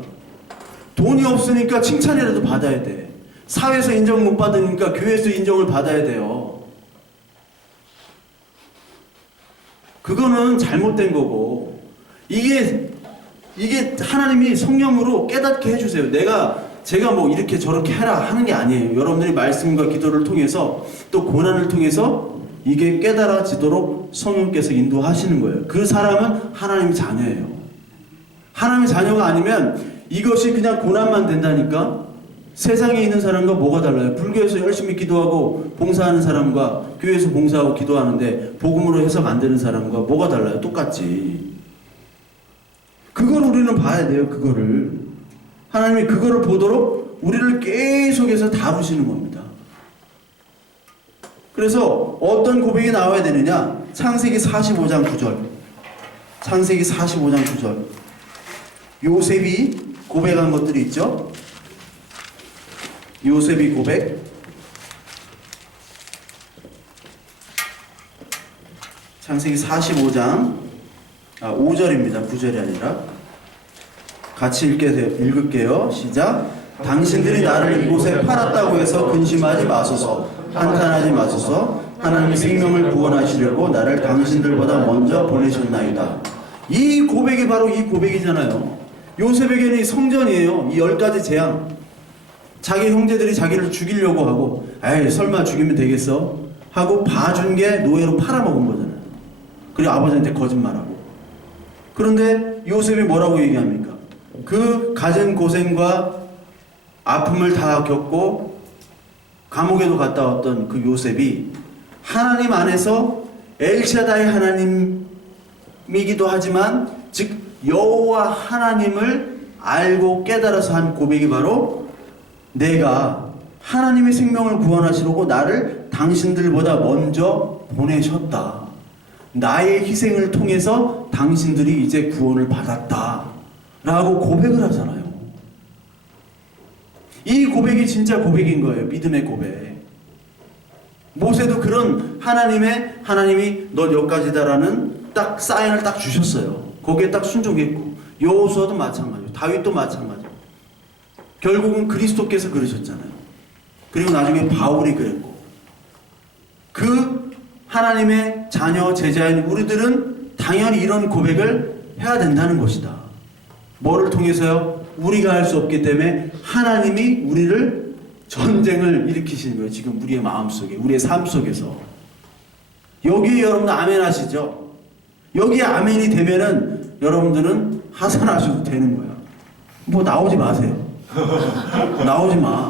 돈이 없으니까 칭찬이라도 받아야 돼. 사회에서 인정 못 받으니까 교회에서 인정을 받아야 돼요. 그거는 잘못된 거고, 이게 하나님이 성령으로 깨닫게 해주세요. 제가 뭐 이렇게 저렇게 해라 하는 게 아니에요. 여러분들이 말씀과 기도를 통해서 또 고난을 통해서 이게 깨달아지도록 성령께서 인도하시는 거예요. 그 사람은 하나님의 자녀예요. 하나님의 자녀가 아니면 이것이 그냥 고난만 된다니까. 세상에 있는 사람과 뭐가 달라요? 불교에서 열심히 기도하고 봉사하는 사람과 교회에서 봉사하고 기도하는데 복음으로 해석 안 되는 사람과 뭐가 달라요? 똑같지. 그걸 우리는 봐야 돼요. 그거를 하나님이 그거를 보도록 우리를 계속해서 다루시는 겁니다. 그래서 어떤 고백이 나와야 되느냐? 창세기 45장 9절. 창세기 45장 9절. 요셉이 고백한 것들이 있죠. 요셉이 고백. 창세기 45장 5절입니다. 9절이 아니라. 같이 읽을게요. 시작. 당신들이 나를 이곳에 팔았다고 해서 근심하지 마소서. 한탄하지 마소서. 하나님이 생명을 구원하시려고 나를 당신들보다 먼저 보내셨나이다. 이 고백이 바로 이 고백이잖아요. 요셉에게는 성전이에요. 이 10가지 재앙. 자기 형제들이 자기를 죽이려고 하고, 에이 설마 죽이면 되겠어? 하고 봐준 게 노예로 팔아먹은 거잖아요. 그리고 아버지한테 거짓말하고. 그런데 요셉이 뭐라고 얘기합니까? 그 가진 고생과 아픔을 다 겪고 감옥에도 갔다 왔던 그 요셉이 하나님 안에서 엘샤다이 하나님이기도 하지만 즉 여호와 하나님을 알고 깨달아서 한 고백이 바로 내가 하나님의 생명을 구원하시려고 나를 당신들보다 먼저 보내셨다. 나의 희생을 통해서 당신들이 이제 구원을 받았다. 라고 고백을 하잖아요. 이 고백이 진짜 고백인 거예요. 믿음의 고백. 모세도 그런 하나님이 넌 여기까지다라는 딱 사인을 딱 주셨어요. 거기에 딱 순종했고, 여호수아도 마찬가지고, 다윗도 마찬가지고. 결국은 그리스도께서 그러셨잖아요. 그리고 나중에 바울이 그랬고. 그 하나님의 자녀, 제자인 우리들은 당연히 이런 고백을 해야 된다는 것이다. 뭐를 통해서요? 우리가 할 수 없기 때문에 하나님이 우리를 전쟁을 일으키시는 거예요. 지금 우리의 마음속에, 우리의 삶 속에서. 여기에 여러분 아멘 하시죠? 여기에 아멘이 되면은 여러분들은 하산하셔도 되는 거야. 뭐 나오지 마세요. 나오지 마.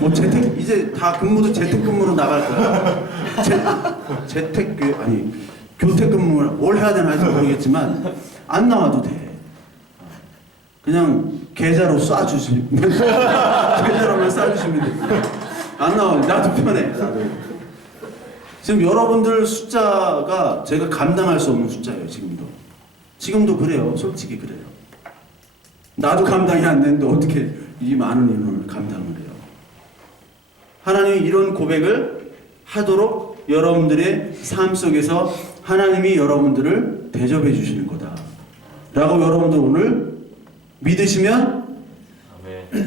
뭐 이제 다 근무도 재택근무로 나갈 거야. 교택근무를 뭘 해야 되나 해서 모르겠지만 안 나와도 돼. 그냥 계좌로 쏴주시면 계좌로만 쏴주시면 돼. 안 나와. 나도 편해. 지금 여러분들 숫자가 제가 감당할 수 없는 숫자예요. 지금도 그래요. 솔직히 그래요. 나도 감당이 안 되는데 어떻게 이 많은 인원을 감당을 해요. 하나님이 이런 고백을 하도록 여러분들의 삶 속에서 하나님이 여러분들을 대접해 주시는 거다 라고 여러분들 오늘 믿으시면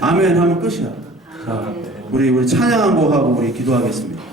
아멘 하면 끝이야. 자, 우리 찬양한 곡하고 우리 기도하겠습니다.